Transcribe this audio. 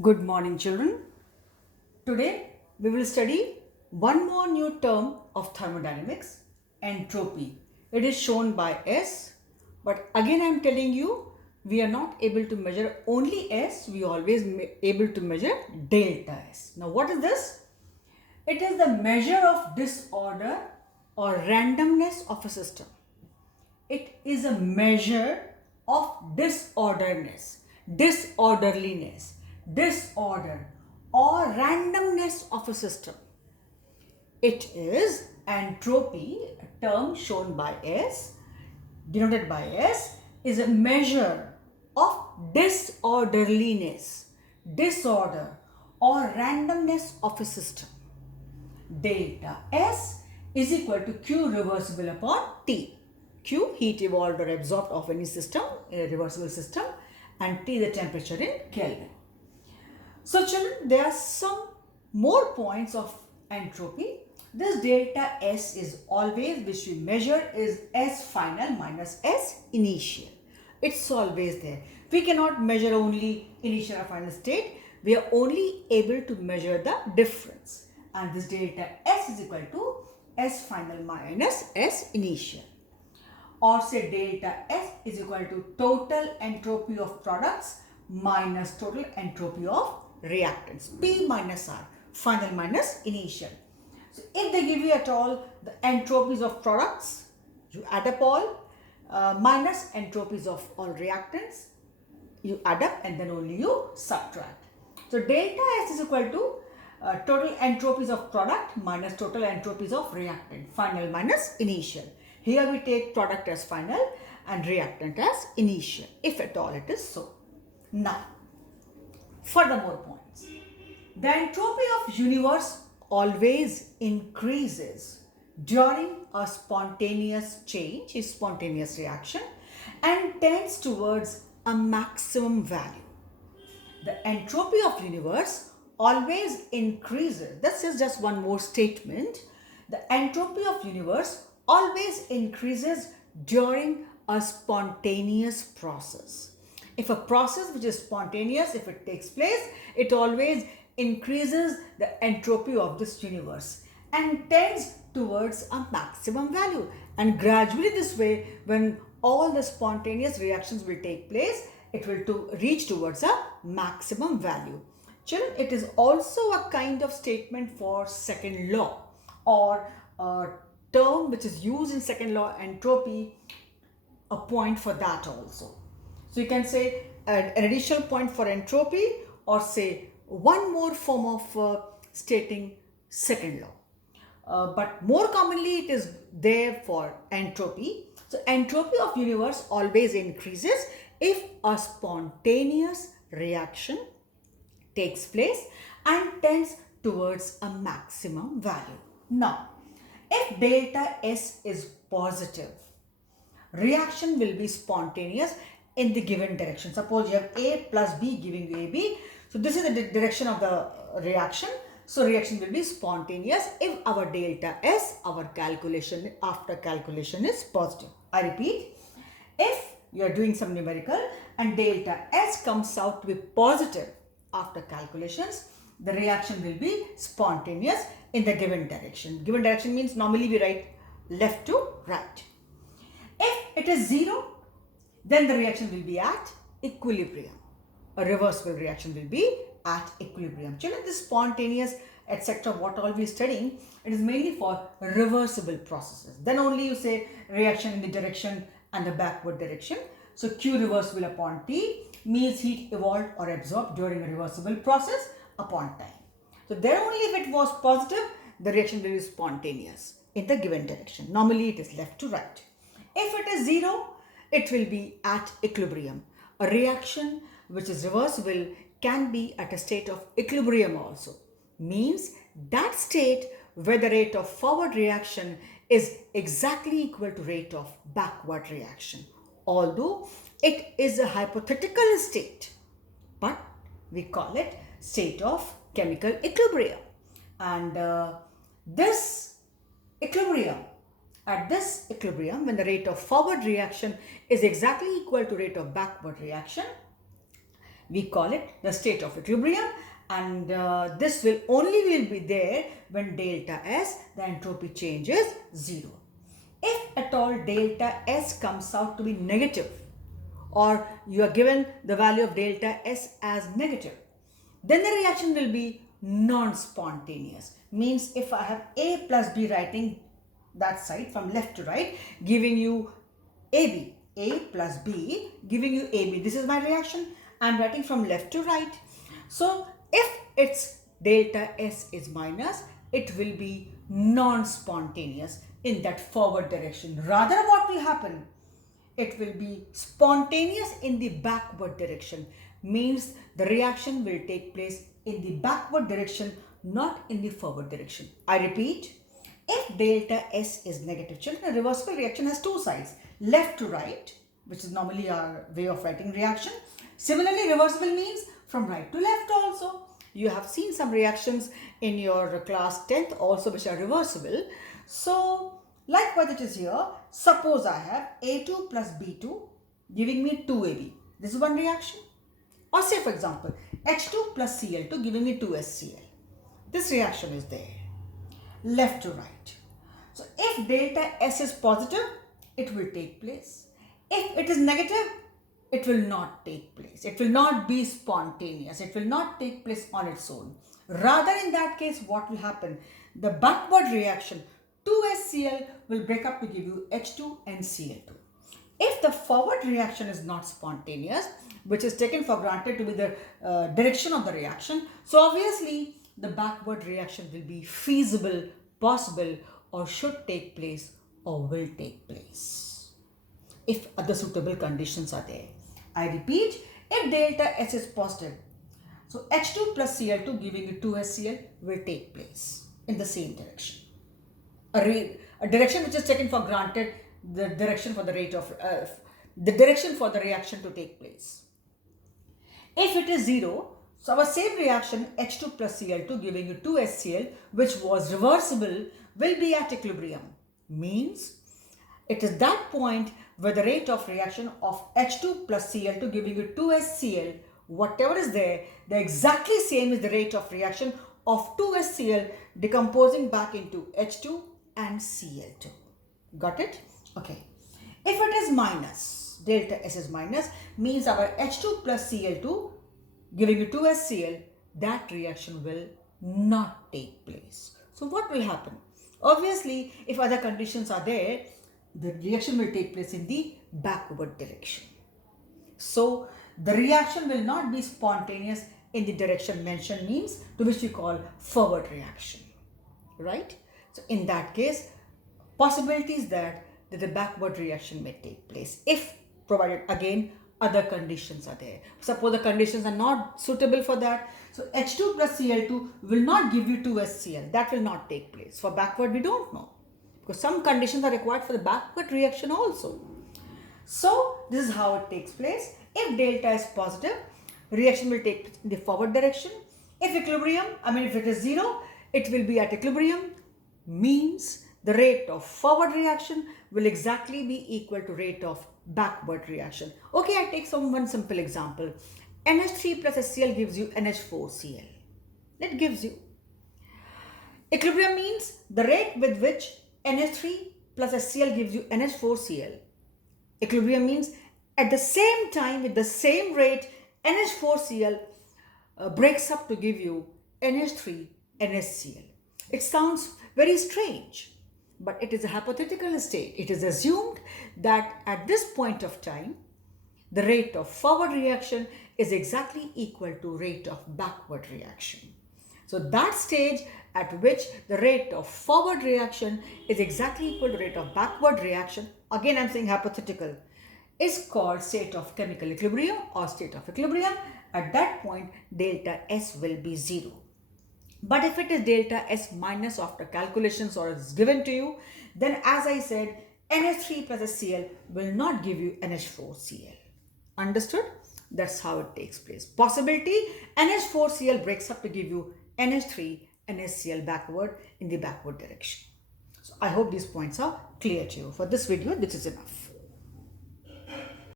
Good morning, children. Today we will study one more new term of thermodynamics, entropy. It is shown by S, but again I am telling you we are not able to measure only S, we are always able to measure delta S. Now what is this? It is the measure of disorder or randomness of a system. It is a measure of disorderliness, disorder or randomness of a system. It is entropy, a term shown by S, denoted by S, is a measure of disorderliness, disorder or randomness of a system. Delta S is equal to Q reversible upon T. Q, heat evolved or absorbed of any system in a reversible system, and T, the temperature in Kelvin. So children, there are some more points of entropy. This delta S is always, which we measure, is S final minus S initial. It's always there. We cannot measure only initial or final state. We are only able to measure the difference. And this delta S is equal to S final minus S initial. Or say delta S is equal to total entropy of products minus total entropy of reactants. P minus R, final minus initial. So if they give you at all the entropies of products, you add up all, minus entropies of all reactants, you add up and then only you subtract. So delta S is equal to total entropies of product minus total entropies of reactant, final minus initial. Here we take product as final and reactant as initial, if at all it is so. Now, furthermore points. The entropy of universe always increases during a spontaneous change, a spontaneous reaction, and tends towards a maximum value. The entropy of universe always increases. This is just one more statement. The entropy of universe always increases during a spontaneous process. If a process which is spontaneous, if it takes place, it always increases the entropy of this universe and tends towards a maximum value. And gradually this way, when all the spontaneous reactions will take place, it will reach towards a maximum value. Children, it is also a kind of statement for second law, or a term which is used in second law entropy, a point for that also. So you can say an additional point for entropy, or say one more form of stating second law. But more commonly it is there for entropy. So entropy of universe always increases if a spontaneous reaction takes place and tends towards a maximum value. Now, if delta S is positive, reaction will be spontaneous in the given direction. Suppose you have A plus B giving you AB. So this is the direction of the reaction. So reaction will be spontaneous if our delta S, our calculation, after calculation, is positive. I repeat, if you are doing some numerical and delta S comes out to be positive after calculations, the reaction will be spontaneous in the given direction. Given direction means normally we write left to right. If it is 0, then the reaction will be at equilibrium. A reversible reaction will be at equilibrium. Children, this spontaneous etc. what all we are studying, it is mainly for reversible processes. Then only you say reaction in the direction and the backward direction. So Q reversible upon T means heat evolved or absorbed during a reversible process upon time. So there only if it was positive, the reaction will be spontaneous in the given direction. Normally it is left to right. If it is 0, it will be at equilibrium. A reaction which is reversible can be at a state of equilibrium also. Means that state where the rate of forward reaction is exactly equal to rate of backward reaction. Although it is a hypothetical state, but we call it state of chemical equilibrium. And this equilibrium, at this equilibrium, when the rate of forward reaction is exactly equal to rate of backward reaction, We call it the state of equilibrium, and this will only be there when delta S, the entropy change, is 0. If at all delta S comes out to be negative, or you are given the value of delta S as negative, then the reaction will be non-spontaneous. Means if I have A plus B writing that side from left to right, giving you AB, A plus B giving you AB. This is my reaction. I am writing from left to right. So if its delta S is minus, it will be non-spontaneous in that forward direction. Rather, what will happen? It will be spontaneous in the backward direction. Means the reaction will take place in the backward direction, not in the forward direction. I repeat, if delta S is negative, children, a reversible reaction has two sides, left to right, which is normally our way of writing reaction. Similarly, reversible means from right to left also. You have seen some reactions in your class 10th also which are reversible. So, likewise it is here. Suppose I have A2 plus B2 giving me 2AB. This is one reaction. Or say for example, H2 plus Cl2 giving me 2HCl. This reaction is there, left to right. So if delta S is positive, it will take place. If it is negative, it will not take place. It will not be spontaneous. It will not take place on its own. Rather, in that case, what will happen? The backward reaction, 2HCl will break up to give you H2 and Cl2. If the forward reaction is not spontaneous, which is taken for granted to be the direction of the reaction, so obviously the backward reaction will be feasible, possible, or should take place or will take place if other suitable conditions are there. I repeat, if delta S is positive, so H2 plus Cl2 giving you 2HCl will take place in the same direction. A direction which is taken for granted, the direction for the rate of the direction for the reaction to take place. If it is 0, so our same reaction H2 plus Cl2 giving you 2HCl, which was reversible, will be at equilibrium. Means it is that point where the rate of reaction of H2 plus Cl2 giving you 2HCl, whatever is there, the exactly same is the rate of reaction of 2HCl decomposing back into H2 and Cl2. Got it? Okay. If it is minus, delta S is minus, means our H2 plus Cl2 giving you 2HCl, that reaction will not take place. So what will happen? Obviously, if other conditions are there, the reaction will take place in the backward direction. So the reaction will not be spontaneous in the direction mentioned, means to which we call forward reaction. Right? So in that case, possibilities that the backward reaction may take place if provided again other conditions are there. Suppose the conditions are not suitable for that. So H2 plus Cl2 will not give you 2HCl. That will not take place. For backward, we don't know, because some conditions are required for the backward reaction also. So this is how it takes place. If delta is positive, reaction will take place in the forward direction. If equilibrium, if it is 0, it will be at equilibrium, means the rate of forward reaction will exactly be equal to rate of backward reaction. Okay, I take one simple example. NH3 plus HCl gives you NH4Cl. It gives you. Equilibrium means the rate with which NH3 plus HCl gives you NH4Cl. Equilibrium means at the same time with the same rate NH4Cl breaks up to give you NH3 NHCl. It sounds very strange, but it is a hypothetical state. It is assumed that at this point of time, the rate of forward reaction is exactly equal to rate of backward reaction. So that stage at which the rate of forward reaction is exactly equal to rate of backward reaction, again I'm saying hypothetical, is called state of chemical equilibrium or state of equilibrium. At that point, delta S will be 0. But if it is delta S minus after calculations or is given to you, then as I said, NH3 plus HCl will not give you NH4Cl. Understood? That's how it takes place. Possibility, NH4Cl breaks up to give you NH3 NHCl backward in the backward direction. So I hope these points are clear to you. For this video, this is enough.